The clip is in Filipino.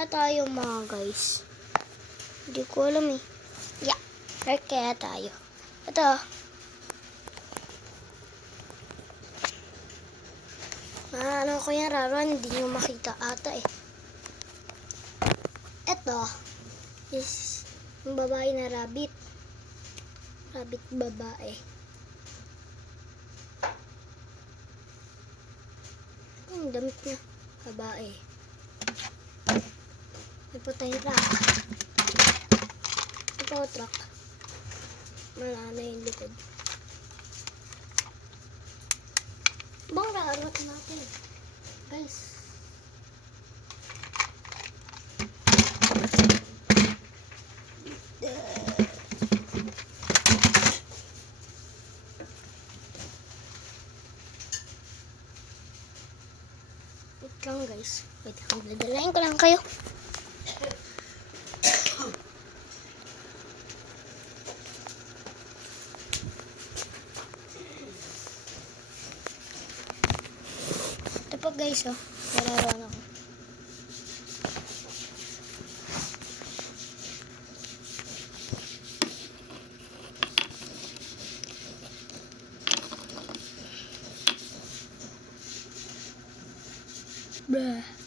kaya tayo mga guys? Hindi ko alam eh. Yeah, park kaya tayo. Ito. Ano ko yan, Raron? Hindi nyo makita ata eh. Ito is yung babae na rabbit. Rabbit babae. Yung damit niya. Babae. May po tayong truck. Ito truck. Malana yung likod. Bang raarot natin. Guys. Wait lang guys. Wait lang. Dadalayin ko lang kayo. Ito po guys oh. Nararoon ako. Bruh.